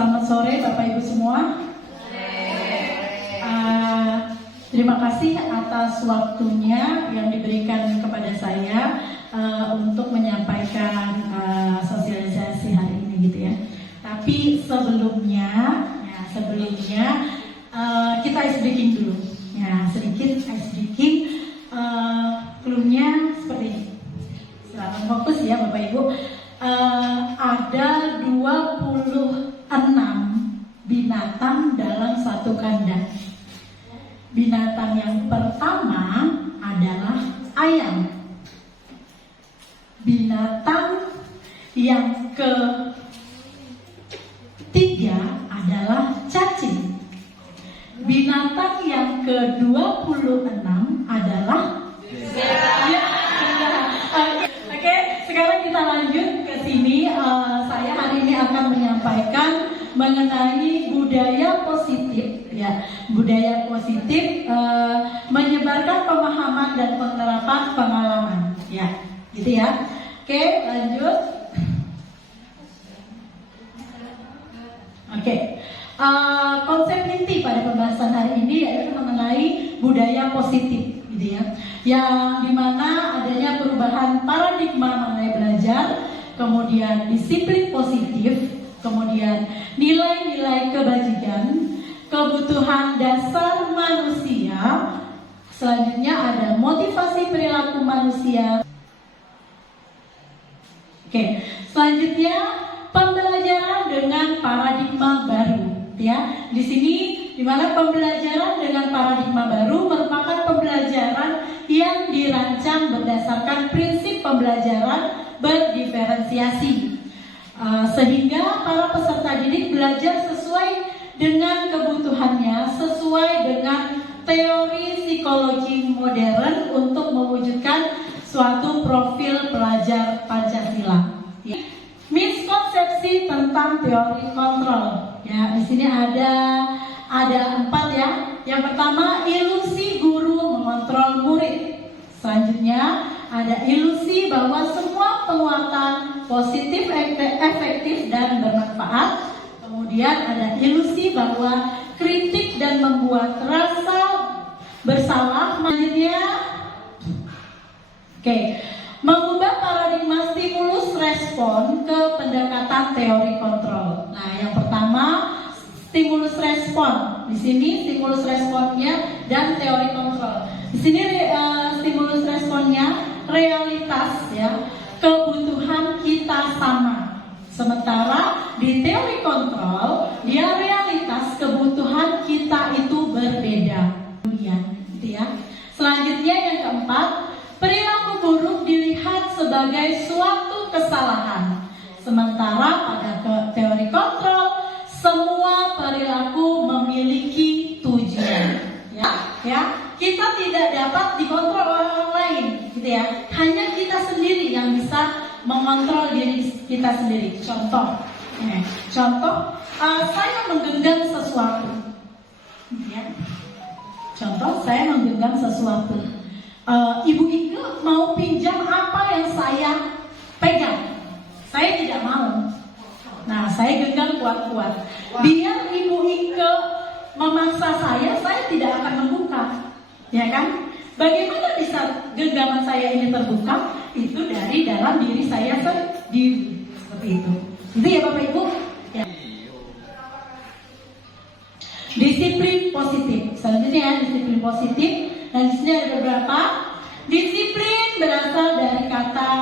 selamat sore Bapak Ibu semua. Terima kasih atas waktunya yang diberikan kepada saya untuk menyampaikan sosialisasi hari ini gitu ya. Tapi sebelumnya kita ice breaking dulu. Ya, sedikit ice breaking. Clue-nya seperti ini. Selamat fokus ya Bapak Ibu. Ada 26 binatang dalam satu kandang. Binatang yang pertama adalah ayam. Binatang yang ketiga adalah cacing. Binatang yang ke-26 adalah Oke, sekarang kita lanjut ke sini. Saya hari ini akan menyampaikan mengenai budaya positif, ya. Budaya positif menyebarkan pemahaman dan penerapan pengalaman, ya, gitu ya. Oke, lanjut. Oke, konsep inti pada pembahasan hari ini yaitu mengenai budaya positif, gitu ya. Yang dimana adanya perubahan paradigma mengenai belajar, kemudian disiplin positif, kemudian nilai-nilai kebajikan, kebutuhan dasar manusia, selanjutnya ada motivasi perilaku manusia. Oke, selanjutnya pembelajaran dengan paradigma baru, ya. Di sini dimana pembelajaran dengan paradigma baru merupakan pembelajaran yang dirancang berdasarkan prinsip pembelajaran berdiferensiasi, sehingga para peserta didik belajar sesuai dengan kebutuhannya, sesuai dengan teori psikologi modern untuk mewujudkan suatu profil pelajar Pancasila. Miskonsepsi tentang teori kontrol. Ya, di sini ada 4 ya. Yang pertama, ilusi guru mengontrol murid. Selanjutnya ada ilusi bahwa semua penguatan positif, efektif dan bermanfaat. Kemudian ada ilusi bahwa kritik dan membuat rasa bersalah. Selanjutnya, mengubah paradigma stimulus respon ke pendekatan teori kontrol. Nah, yang pertama stimulus respon. Di sini stimulus responnya dan teori kontrol. Di sini stimulus responnya realitas, ya, kebutuhan kita sama. Sementara di teori kontrol dia realitas kebutuhan kita itu berbeda. Gitu ya. Selanjutnya yang keempat, perilaku buruk dilihat sebagai suatu kesalahan. Sementara pada teori kontrol semua perilaku memiliki tujuan. Ya, kita tidak dapat dikontrol oleh orang lain, gitu ya. Hanya kita sendiri yang bisa mengontrol diri kita sendiri. Contoh, saya menggenggam sesuatu. Ya. Contoh, saya menggenggam sesuatu. Ibu Ike mau pinjam apa yang saya pegang. Saya tidak mau. Nah, saya genggam kuat-kuat. Biar Ibu Ike memaksa saya tidak akan membuka. Ya kan? Bagaimana bisa genggaman saya ini terbuka? Itu dari dalam diri saya sendiri. Seperti itu. Itu ya Bapak Ibu? Ya. Disiplin positif. Selanjutnya ya, disiplin positif. Dan di sini ada beberapa. Disiplin berasal dari kata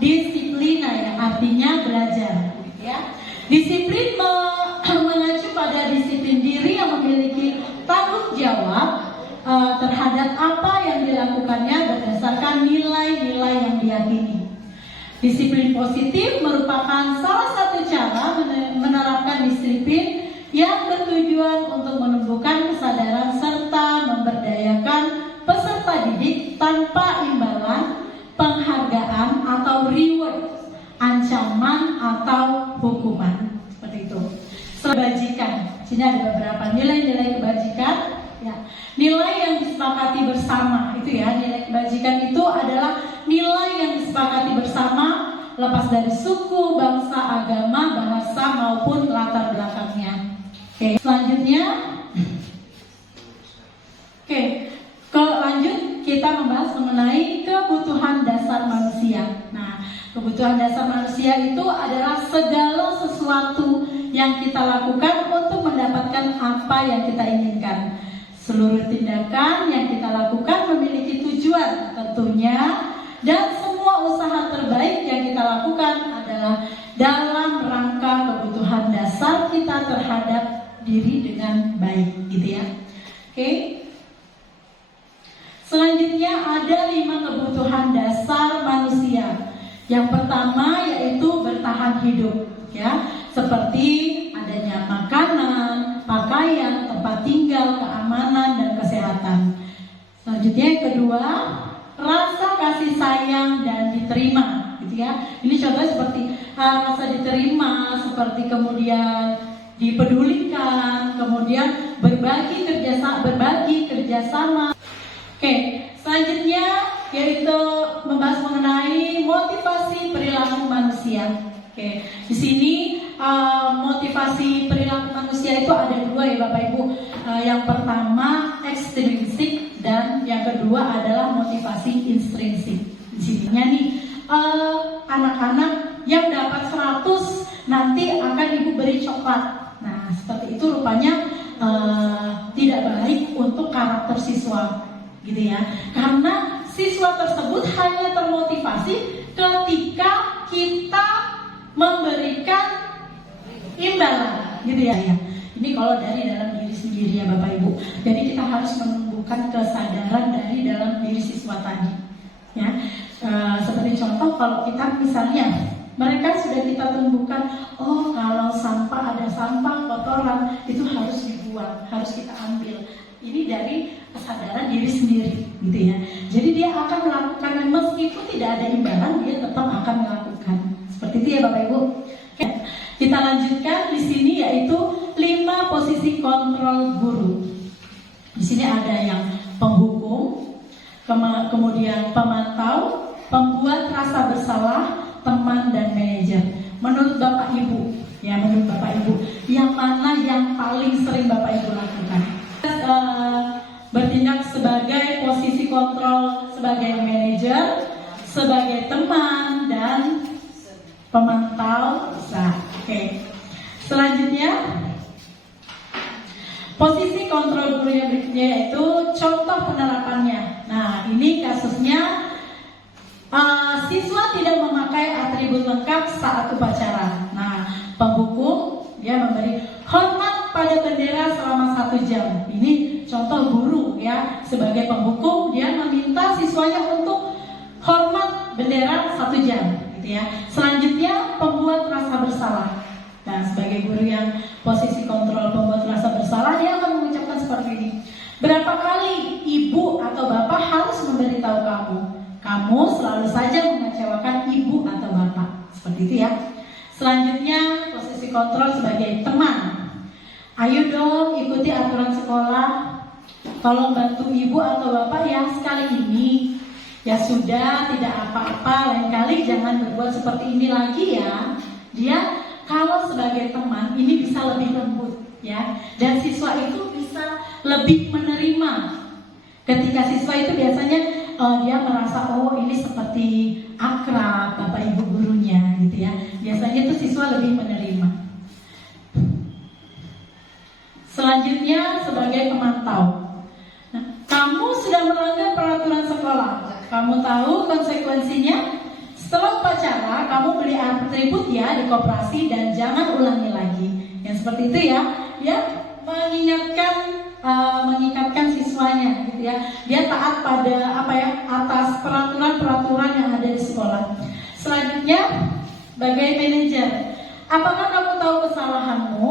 disiplina, ya, artinya belajar. Ya. Disiplin mengacu pada disiplin diri yang memiliki tanggung jawab terhadap apa yang dilakukannya berdasarkan nilai-nilai yang diyakini. Disiplin positif merupakan salah satu cara menerapkan disiplin yang bertujuan untuk menumbuhkan kesadaran serta memberdayakan peserta didik tanpa imbalan, penghargaan atau reward, ancaman atau hukuman. Seperti itu. Kebajikan. Sini ada beberapa nilai-nilai kebajikan. Ya. Nilai yang disepakati bersama itu ya, nilai kebajikan itu adalah nilai yang disepakati bersama lepas dari suku, bangsa, agama, bahasa maupun latar belakangnya. Oke, selanjutnya, lanjut kita membahas mengenai kebutuhan dasar manusia. Nah, kebutuhan dasar manusia itu adalah segala sesuatu yang kita lakukan untuk mendapatkan apa yang kita inginkan. Seluruh tindakan yang kita lakukan memiliki tujuan tentunya, dan semua usaha terbaik yang kita lakukan adalah dalam rangka kebutuhan dasar kita terhadap diri dengan baik, gitu ya. Oke. Selanjutnya ada 5 kebutuhan dasar manusia. Yang pertama yaitu bertahan hidup, ya, seperti adanya makanan, pakaian, tempat tinggal, keamanan, dan kesehatan. Selanjutnya yang kedua, rasa kasih sayang dan diterima, gitu ya. Ini contohnya seperti rasa diterima, seperti kemudian dipedulikan, kemudian berbagi kerjasama. Oke, selanjutnya yaitu membahas mengenai motivasi perilaku manusia. Oke, di sini motivasi perilaku manusia itu ada 2 ya Bapak Ibu. Yang pertama ekstrinsik dan yang kedua adalah motivasi intrinsik. Di sininya nih anak-anak yang dapat 100 nanti akan Ibu beri coklat. Nah, seperti itu rupanya tidak baik untuk karakter siswa, gitu ya. Karena siswa tersebut hanya termotivasi ketika kita memberikan imbalan, gitu ya. Ini kalau dari dalam diri sendiri ya Bapak Ibu. Jadi kita harus menumbuhkan kesadaran dari dalam diri siswa tadi, ya. Seperti contoh kalau kita misalnya mereka sudah kita tumbuhkan, oh kalau sampah ada sampah kotoran itu harus dibuang, harus kita ambil. Ini dari kesadaran diri sendiri, gitu ya. Jadi dia akan melakukan meskipun tidak ada imbalan, dia tetap akan melakukan. Seperti itu ya Bapak Ibu. Oke, kita lanjutkan di sini yaitu 5 posisi kontrol guru. Di sini ada yang penghukum, kemudian pemantau, pembuat rasa bersalah, teman, dan manajer. Menurut Bapak Ibu, ya menurut Bapak Ibu, yang mana yang paling sering Bapak Ibu lakukan? Bertindak sebagai posisi kontrol, sebagai manajer, sebagai teman, dan pemantau usaha. Oke. Selanjutnya posisi kontrol guru yang berikutnya yaitu contoh penerapannya. Nah, ini kasusnya siswa tidak memakai atribut lengkap saat upacara. Nah, penghukum dia memberi hormat pada bendera selama 1 jam. Ini contoh guru ya, sebagai penghukum dia meminta siswanya untuk hormat bendera 1 jam, gitu ya. Selanjutnya pembuat rasa bersalah. Nah, sebagai guru yang posisi kontrol pembuat rasa bersalah, dia akan mengucapkan seperti ini. Berapa kali ibu atau bapak harus memberitahu kamu? Kamu selalu saja mengecewakan ibu atau bapak. Seperti itu ya. Selanjutnya posisi kontrol sebagai teman. Ayo dong ikuti aturan sekolah. Kalau bantu ibu atau bapak ya sekali ini. Ya sudah, tidak apa-apa. Lain kali jangan berbuat seperti ini lagi ya. Dia kalau sebagai teman ini bisa lebih lembut ya. Dan siswa itu bisa lebih menerima. Ketika siswa itu biasanya dia merasa oh ini seperti akrab bapak ibu gurunya gitu ya. Biasanya itu siswa lebih menerima. Selanjutnya sebagai pemantau. Nah, kamu sudah melanggar peraturan sekolah. Kamu tahu konsekuensinya? Setelah upacara, kamu beli atribut ya di koperasi dan jangan ulangi lagi. Yang seperti itu ya, dia mengingatkan siswanya, gitu ya. Dia taat pada atas peraturan-peraturan yang ada di sekolah. Selanjutnya, sebagai manajer, apakah kamu tahu kesalahanmu?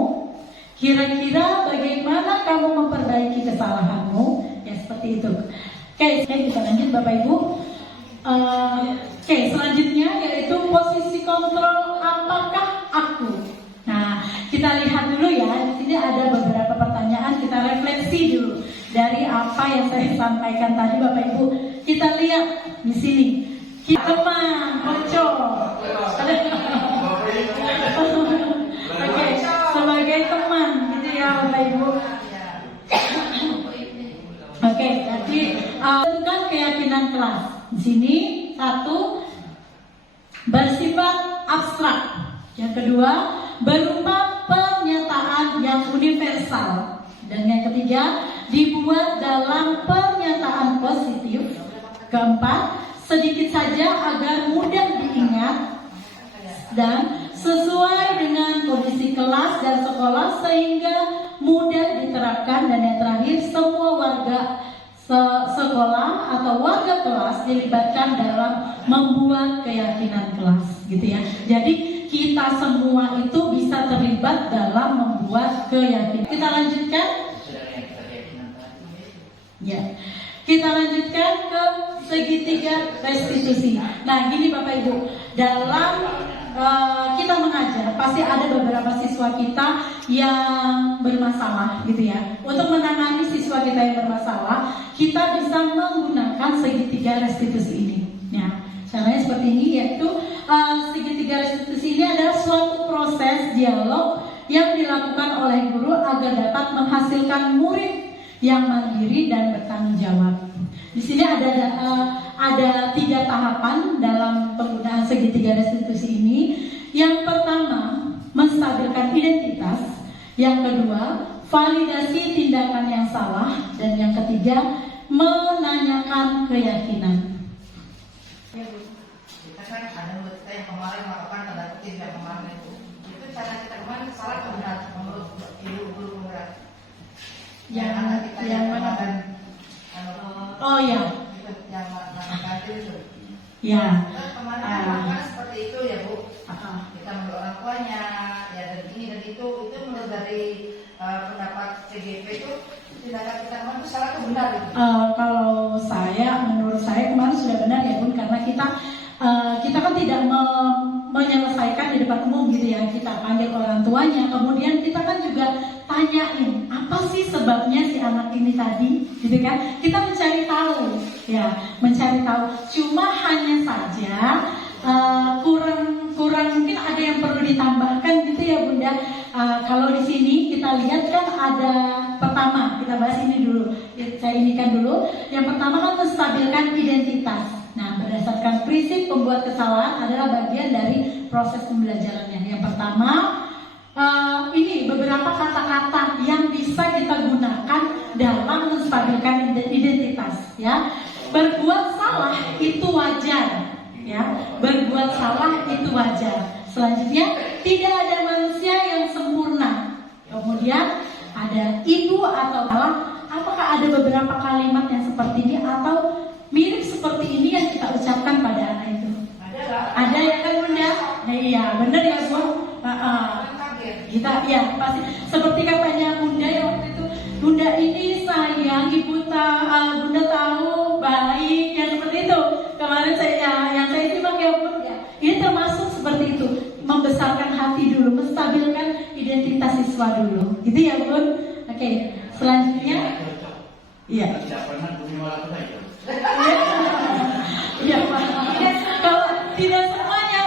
Kira-kira bagaimana kamu memperbaiki kesalahanmu? Ya seperti itu. Oke, kita lanjut Bapak Ibu. Oke, selanjutnya yaitu posisi kontrol apakah aku. Nah, kita lihat dulu ya. Di sini ada beberapa pertanyaan, kita refleksi dulu dari apa yang saya sampaikan tadi Bapak Ibu. Kita lihat di sini. Kita teman, bocor. Oke, sebagai teman gitu ya. Bapak Ibu? Oke, jadi tentukan keyakinan kelas. Di sini satu, bersifat abstrak. Yang kedua, berupa pernyataan yang universal. Dan yang ketiga, dibuat dalam pernyataan positif. Keempat, sedikit saja agar mudah diingat dan sesuai dengan kondisi kelas dan sekolah sehingga mudah diterapkan. Dan yang terakhir, semua warga sekolah atau warga kelas dilibatkan dalam membuat keyakinan kelas, gitu ya. Jadi kita semua itu bisa terlibat dalam membuat keyakinan. Kita lanjutkan. Ya. Kita lanjutkan ke segitiga restitusi. Nah, gini Bapak Ibu, dalam kita mengajar pasti ada beberapa siswa kita yang bermasalah, gitu ya. Untuk menangani siswa kita yang bermasalah, kita bisa menggunakan segitiga restitusi ini. Ya, caranya seperti ini, yaitu segitiga restitusi ini adalah suatu proses dialog yang dilakukan oleh guru agar dapat menghasilkan murid yang mandiri dan bertanggung jawab. Di sini ada 3 tahapan dalam penggunaan segitiga restitusi ini. Yang pertama, menstabilkan identitas. Yang kedua, validasi tindakan yang salah. Dan yang ketiga, menanyakan keyakinan. Kita kan ada murid kita yang kemarin melakukan tanda kutip yang kemarin itu cara kita kemarin salah atau benar menurut ibu guru benar? Yang mana kan? Oh ya. Yang melakukan itu. Ya. Kemarin melakukan seperti itu ya Bu. Kita menurut orang tuanya, ya dan ini dan itu menurut dari pendapat CGP itu tindakan kita kemarin itu salah atau benar? Kalau menurut saya kemarin sudah benar ya Bun, karena kita kan tidak menyelesaikan di depan umum, gitu ya. Kita panggil orang tuanya, kemudian kita kan juga tanyain apa sih sebabnya si anak ini tadi, gitu kan. Kita mencari tahu, ya, mencari tahu. Cuma hanya saja kurang mungkin ada yang perlu ditambahkan, gitu ya Bunda. Kalau di sini kita lihat kan ada, pertama kita bahas ini dulu, saya inikan dulu. Yang pertama kan menstabilkan identitas. Nah, berdasarkan prinsip pembuat kesalahan adalah bagian dari proses pembelajarannya. Yang pertama, ini beberapa kata-kata yang bisa kita gunakan dalam menstabilkan identitas, ya. Berbuat salah itu wajar, ya. Berbuat salah itu wajar. Selanjutnya, tidak ada manusia yang sempurna. Kemudian ada ibu atau salah. Apakah ada beberapa kalimat yang seperti ini atau mirip seperti ini yang kita ucapkan pada anak itu? Ada ya kan Bunda? Nah, iya, benar ya Bu. Kita ya pasti seperti katanya Bunda ya waktu itu. Bunda ini sayang, Bunda tahu baik, yang seperti itu. Kemarin yang saya simak ya Bun, ya. Ini termasuk seperti itu, membesarkan hati dulu, menstabilkan identitas siswa dulu, gitu ya Bun. Oke, selanjutnya, iya. Tidak pernah punya lakukan itu. Iya Pak. Kalau tidak semuanya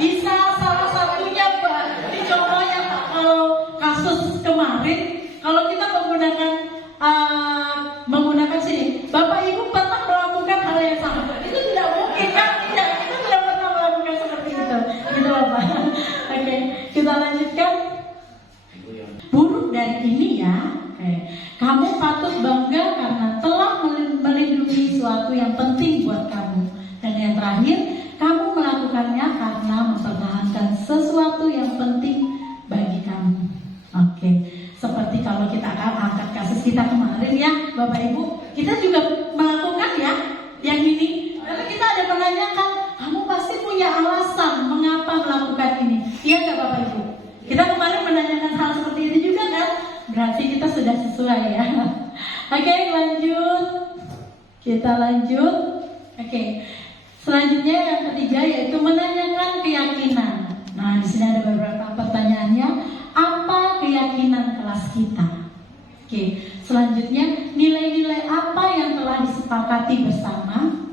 bisa salah satunya Pak. Dicontohnya Pak, kalau kasus kemarin, kalau kita menggunakan sini, Bapak Ibu pernah melakukan hal yang sama, itu tidak mungkin kan? Tidak, kita tidak pernah melakukan seperti itu, gitu Bapak. Oke, kita lanjutkan. Buruk dari ini ya. Kamu patut bangga karena telah melindungi sesuatu yang penting buat kamu. Dan yang terakhir, kamu melakukannya karena mempertahankan sesuatu yang penting bagi kamu. Oke, seperti kalau kita akan angkat kasus kita kemarin ya Bapak Ibu, kita juga melakukan ya yang ini. Karena kita ada menanyakan, kamu pasti punya alasan mengapa melakukan ini. Iya nggak Bapak Ibu? Kita kemarin menanyakan hal seperti itu juga kan? Berarti kita sudah sesuai ya. Oke, lanjut. Kita lanjut. Oke. Selanjutnya yang ketiga yaitu menanyakan keyakinan. Nah, di sini ada beberapa pertanyaannya. Apa keyakinan kelas kita? Oke. Selanjutnya, nilai-nilai apa yang telah disepakati bersama?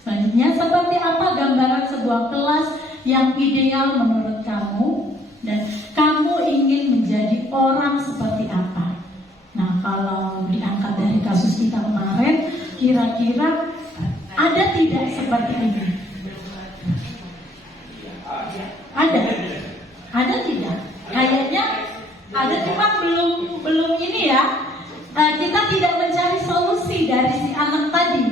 Selanjutnya, seperti apa gambaran sebuah kelas yang ideal menurut kamu? Dan kamu ingin menjadi orang seperti apa? kira-kira ada tidak seperti ini? Ada tidak? Kayaknya ada, cuma belum ini ya. Kita tidak mencari solusi dari si anak tadi,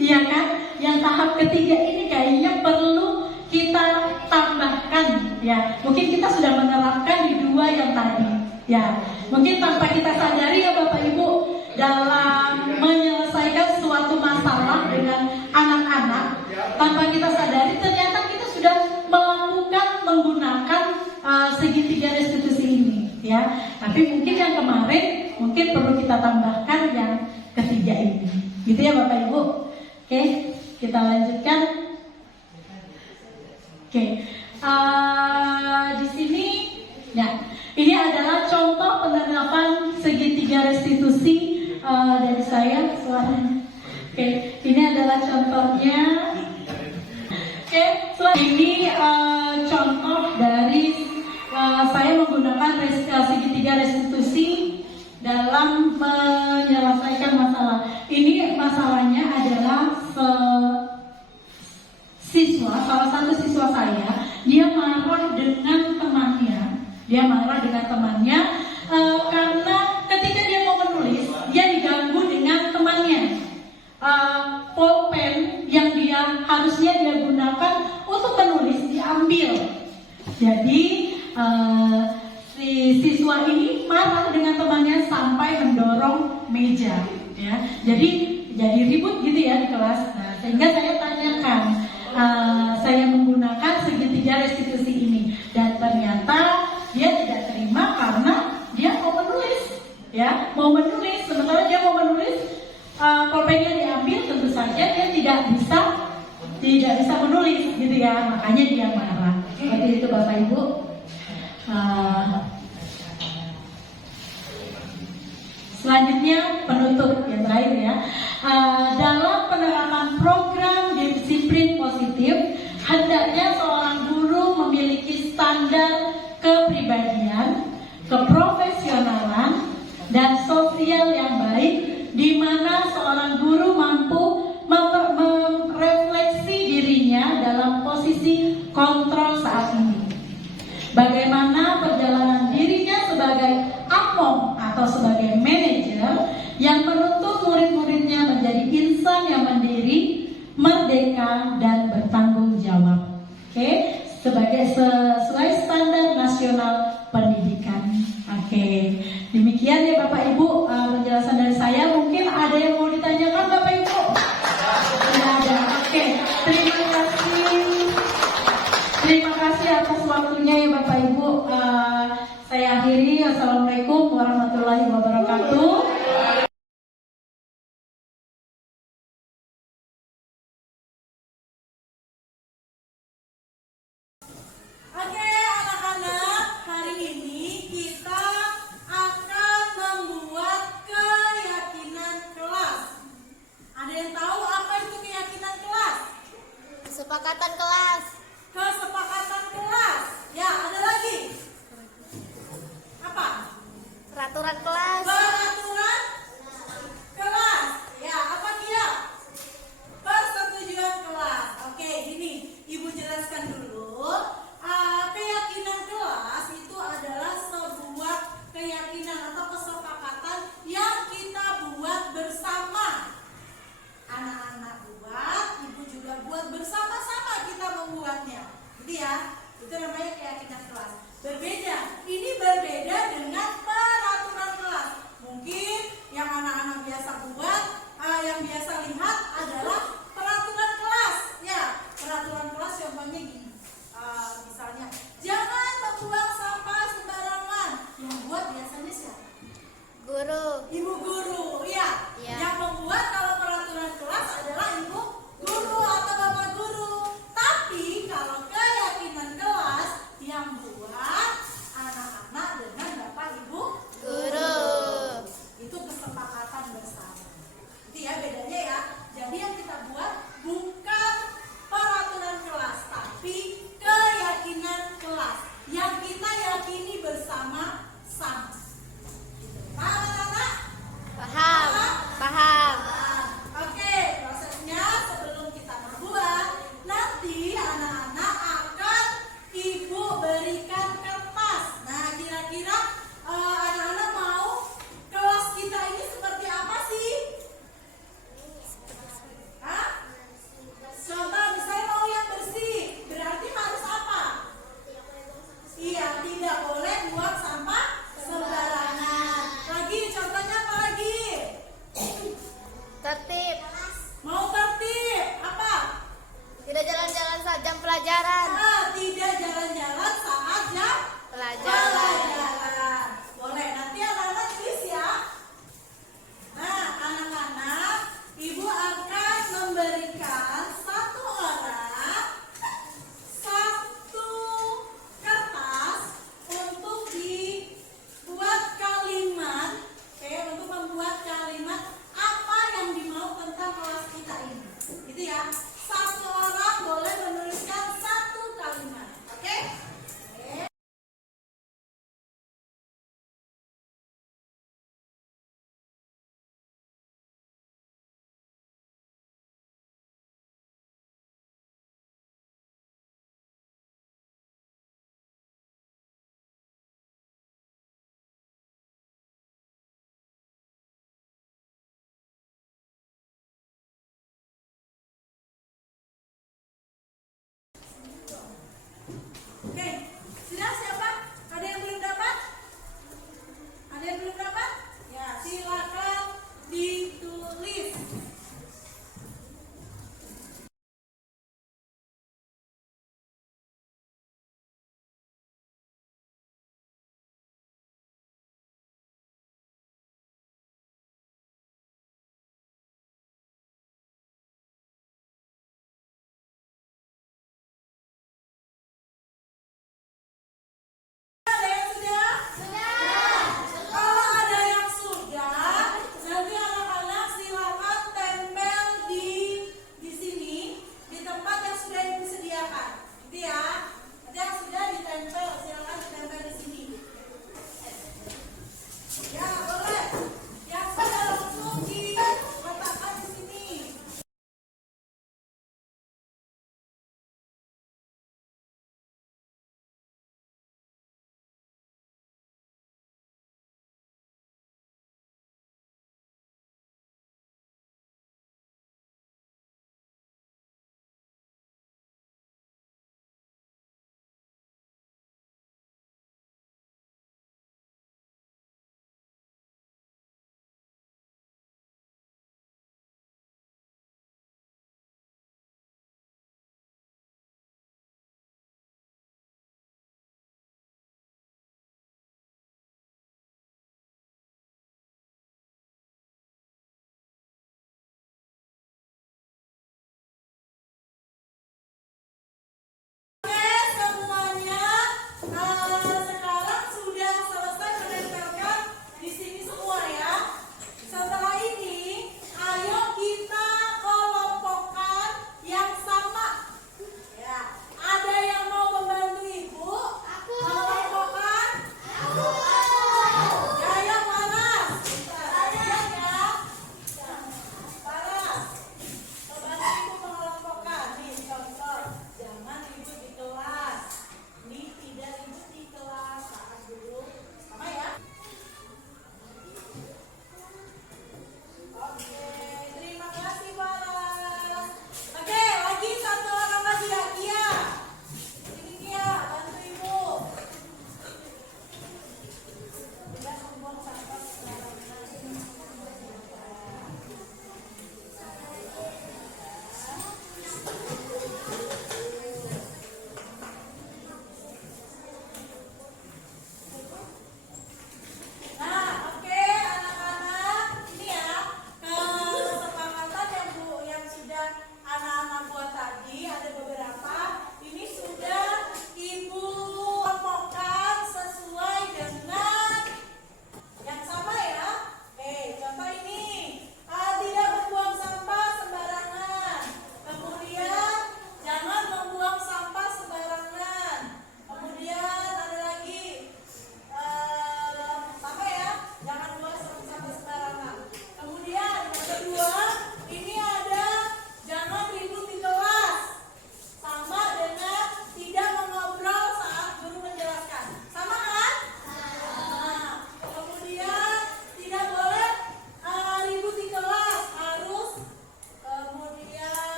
iya kan? Yang tahap ketiga ini kayaknya perlu kita tambahkan, ya. Mungkin kita sudah menerapkan di dua yang tadi, ya. Mungkin tanpa kita sadari ya Bapak Ibu, dalam menyelesaikan suatu masalah dengan anak-anak, tanpa kita sadari ternyata kita sudah menggunakan segitiga restitusi ini, ya. Tapi mungkin yang kemarin mungkin perlu kita tambahkan yang ketiga ini, gitu ya Bapak Ibu. Oke, kita lanjutkan. Oke, di sini, ya, ini adalah contoh penerapan segitiga restitusi dari saya suaranya. Oke, ini adalah contohnya. Oke, ini contoh dari saya menggunakan segitiga restitusi dalam menyelesaikan masalah. Ini masalahnya adalah salah satu siswa saya, dia marah dengan temannya. Karena ketika dia mau menulis, dia diganggu dengan temannya. Pulpen yang harusnya dia gunakan untuk menulis diambil. Jadi si siswa ini marah dengan temannya sampai mendorong meja, ya. Jadi ribut gitu ya di kelas. Nah, sehingga saya tanyakan, saya menggunakan segitiga restitusi ini, dan ternyata dia tidak terima karena dia mau menulis, ya, sementara dia mau menulis, pulpennya diambil, tentu saja dia tidak bisa menulis, gitu ya, makanya dia marah. Seperti itu Bapak Ibu. Selanjutnya penutup yang terakhir ya. Dalam penerapan program disiplin positif, hendaknya seorang guru memiliki standar kepribadian, keprofesionalan, dan sosial yang baik, di mana seorang guru mampu merefleksi dirinya dalam posisi kontrol saat ini. Bagaimana perjalanan dirinya sebagai apom atau sebagai manajer yang menuntut murid-muridnya menjadi insan yang mandiri, merdeka, dan bertanggung jawab. Oke, sesuai standar nasional pendidikan. Oke, demikian ya Bapak Ibu penjelasan dari saya. Mungkin ada yang mau ditanyakan Bapak Ibu? Tidak ada. Oke, terima kasih atas waktunya ya Bapak Ibu. Saya akhiri. Assalamualaikum warahmatullahi wabarakatuh. Oke anak-anak, hari ini kita akan membuat keyakinan kelas. Ada yang tahu apa itu keyakinan kelas? Kesepakatan kelas. Kesepakatan kelas. Ya, ada lagi. Apa? Peraturan kelas. Peraturan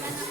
Yan ang